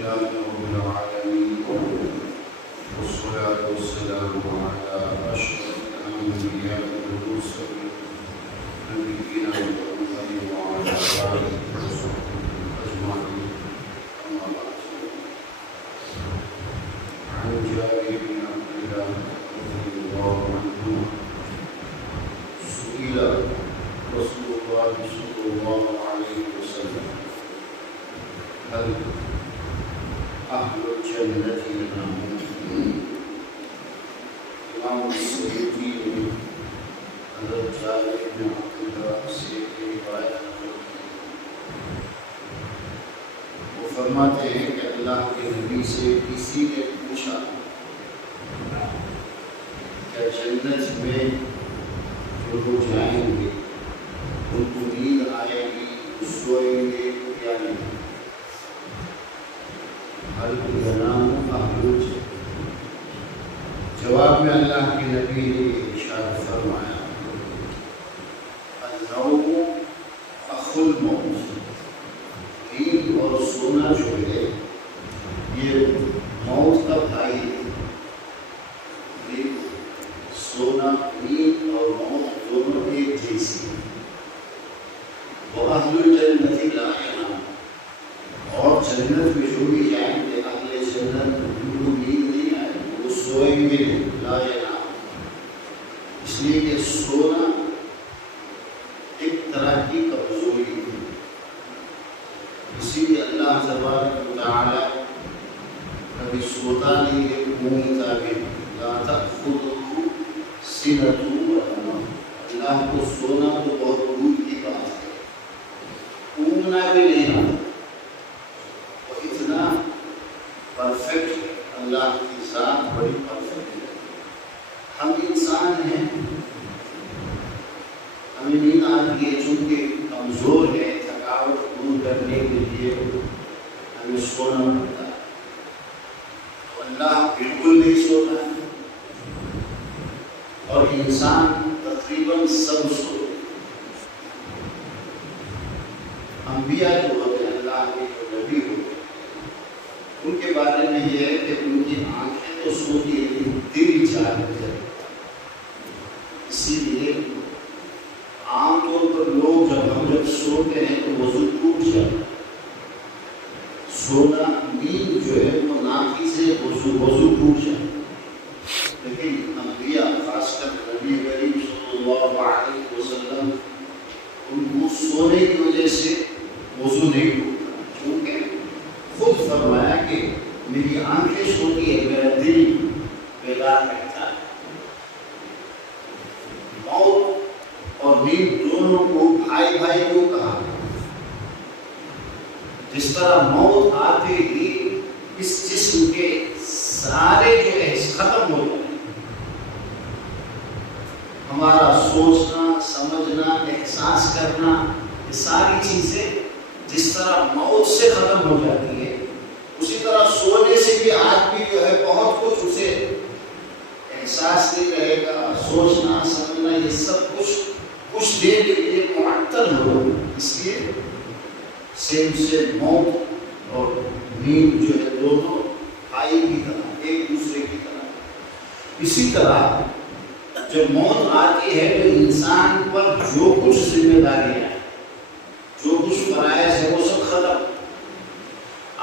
لله رب العالمين والصلاة والسلام على أشرف الأنبياء والمرسلين نبينا محمد وعلى آله وصحبه أجمعين أما بعد عن جابر بن عبد الله رضي الله عنه سئل رسول الله صلى الله عليه وسلم هل أهل الجنة ينامون؟ امام السیوطی نے حضرت جابر بن عبد اللہ سے روایت کی، وہ فرماتے ہیں کہ اللہ کے نبی سے کسی نے پوچھا کہ جنت میں جو لوگ جائیں گے ان کو نیند آئے گی، سوئیں گے یا نہیں؟ حل ینام اہل الجنہ، جواب میں اللہ کے نبی نے ارشاد فرمایا النوم اخو الموت، نیند اور سونا جو ہے یہ موت کا بھائی ہے۔ سونا، نیند اور موت دونوں ایک جیسی ہیں۔ وَأَهْلُ الْجَنَّةِ لَا يَنَامُونَ، اور جنت میں جو بھی جائیں گے اہل جنت ان کو نیند نہیں آئے گی، وہ سوئیں گے نہیں، لا ینام، اس لیے کہ سونا ایک طرح کی کمزوری ہے، اسی لیے اللہ تبارک و تعالی کبھی سوتا نہیں ہے، اونگتا بھی لا تأخذہ سنۃ ولا نوم، اللہ کو سونا تو بہت دور کی بات ہے، اونگنا بھی نہیں آتا، وہ اتنا پرفیکٹ ہے، اللہ کی ذات بڑی پرفیکٹ ہے۔ ہم انسان ہیں، ہمیں نیند آتی ہے چونکہ کمزور ہے، تھکاوٹ دور کرنے کے لیے ہمیں سونا پڑتا ہے، تو اللہ بالکل نہیں سوتا ہے، اور انسان تقریباً سب سوتے ہیں۔ انبیاء جو ہوتے ہیں، اللہ کے جو نبی ہوتے ہیں، ان کے بارے میں یہ ہے کہ ان کی آنکھیں تو سوتی ہیں لیکن دل جاگتے ہیں، اسی لیے عام طور پر لوگ جب سوتے ہیں تو وضو ٹوٹ جاتا ہے۔ سونا، نیند جو ہے وہ ناکی سے وضو ٹوٹ جاتا ہے، لیکن انبیاء خاص کر نبی کریم صلی اللہ علیہ وسلم ان کو سونے کی وجہ سے وضو نہیں ٹوٹتا، کیونکہ خود فرمایا کہ میری آنکھیں سوتی ہے، میرا دل بیدار رہتا ہے۔ موت اور نیند دونوں کو بھائی بھائی کیوں کہا؟ جس طرح موت آتے ہی اس جسم کے سارے جو حصے ختم ہو جاتے ہیں، ہمارا سوچنا، سمجھنا، احساس کرنا، یہ ساری چیزیں جس طرح موت سے ختم ہو جاتی ہے، اسی طرح سونے سے بھی آدمی جو ہے بہت کچھ اسے احساس نہیں رہے گا، سوچنا، سمجھنا، یہ سب کچھ دیر کے لیے معطل ہو، اس لیے سیم سے موت اور نیند جو ہے دونوں بھائی کی طرح، ایک دوسرے کی طرح۔ اسی طرح جب موت آتی ہے تو انسان پر جو کچھ ذمہ داریاں ہیں، جو کچھ فرائض ہے وہ سب ختم۔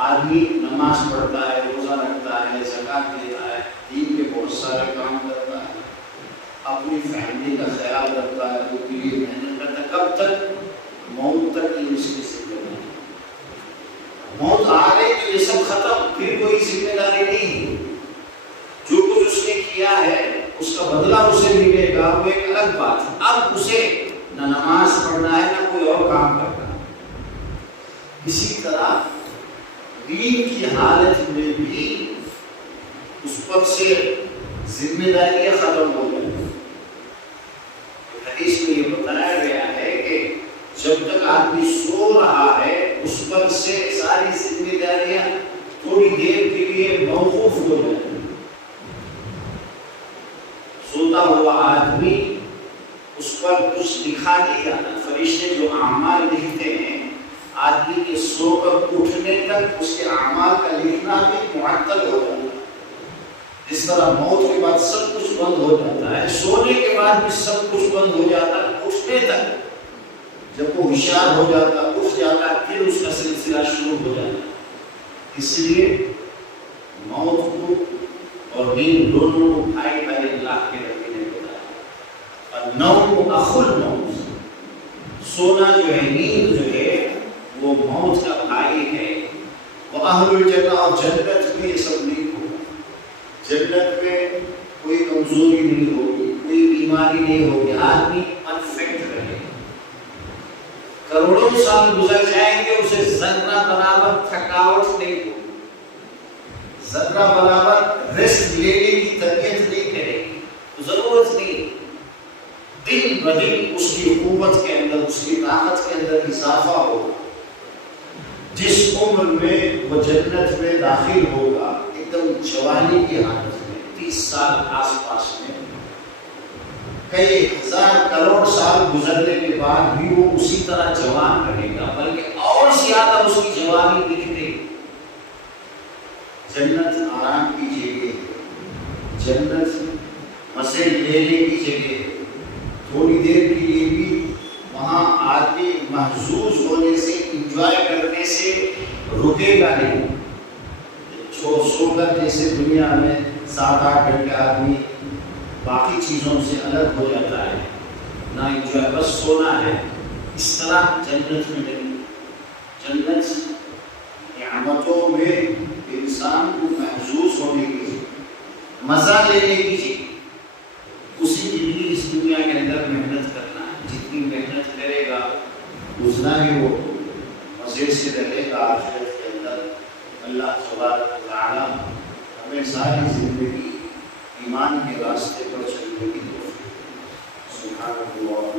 آدمی نماز پڑھتا ہے، روزہ رکھتا ہے، زکوٰۃ دیتا ہے، دین کے بہت سارے کام کرتا ہے، اپنی فیملی کا خیال رکھتا ہے، ان کے لیے محنت کرتا ہے، کب تک؟ موت تک یہ اس کی ذمہ داری۔ موت آ گئی تو یہ سب ختم، پھر کوئی ذمہ داری نہیں، جو کچھ اس نے کیا ہے اس کا بدلہ اسے ملے گا، وہ ایک الگ بات ہے۔ اب اسے نہ نماز پڑھنا ہے نہ کوئی اور کام کرنا ہے۔ اسی طرح نیند کی حالت میں بھی اس پر سے ذمہ داریاں ختم ہو جائیں۔ حدیث میں یہ بتایا گیا ہے کہ جب تک آدمی سو رہا ہے اس پر سے ساری ذمہ داریاں تھوڑی دیر کے لیے موقوف ہو جائیں۔ سوتا ہوا آدمی اس پر کچھ لکھا نہیں جاتا، فرشتے جو اعمال لکھتے ہیں آدمی کے سو کر اٹھنے تک اس کے اعمال کا لکھنا بھی معطل ہو جاتا ہے. جس طرح موت کے بعد سب کچھ بند ہو جاتا ہے، سونے کے بعد بھی سب کچھ بند ہو جاتا ہے، اٹھنے تک جب وہ ہوشیار ہو جاتا اٹھ جاتا پھر اس کا سلسلہ شروع ہو جاتا ہے. اس لیے موت کو اور نیند دونوں کو بھائی بھائی اللہ کے نبی نے بتایا. النوم اخو الموت، سونا جو ہے، نیند جو ہے وہ موت کا بھائی ہے. وہ اہل الجنہ، اور جنت میں یہ سب نہیں ہوگا. جنت میں کوئی کمزوری نہیں ہوگی، کوئی بیماری نہیں ہوگی، آدمی پرفیکٹ رہے. کروڑوں سال گزر جائیں گے، اسے ذرہ برابر تھکاوٹ نہیں ہوگی، ذرہ برابر ریسٹ لینے کی طبیعت نہیں کرے گی، ضرورت نہیں. دن بدن اس کی قوت کے اندر، اس کی طاقت کے اندر اضافہ ہوگا. جس عمر میں وہ جنت میں داخل ہوگا، ایک دم جوانی کی حالت میں، 30 سال آس پاس میں، کئی ہزار کروڑ سال گزرنے کے بعد بھی وہ اسی طرح جوان رہے گا، بلکہ اور زیادہ اس کی جوانی دکھے گی. جنت آرام کی جگہ ہے، جنت مزے لینے کی جگہ ہے. تھوڑی دیر کے لیے بھی وہاں آدمی محظوظ ہونے سے، انجوائے کرنے سے رکے گا نہیں. سو کر جیسے دنیا میں 7-8 گھنٹے آدمی باقی چیزوں سے الگ ہو جاتا ہے، نہ انجوائے، بس سونا ہے. اس طرح جنت میں نہیں. جنت نعمتوں میں انسان کو محظوظ ہونے کی، مزہ لینے کی، اسی کے لیے اس دنیا کے اندر محنت کرنا ہے. جتنی محنت کرے گا اتنا ہی وہ مزے سے رہے گا آخرت کے اندر. اللہ تبارک و تعالی ہمیں ساری زندگی ایمان کے راستے پر چلنے کی توفیق. سبحان اللہ.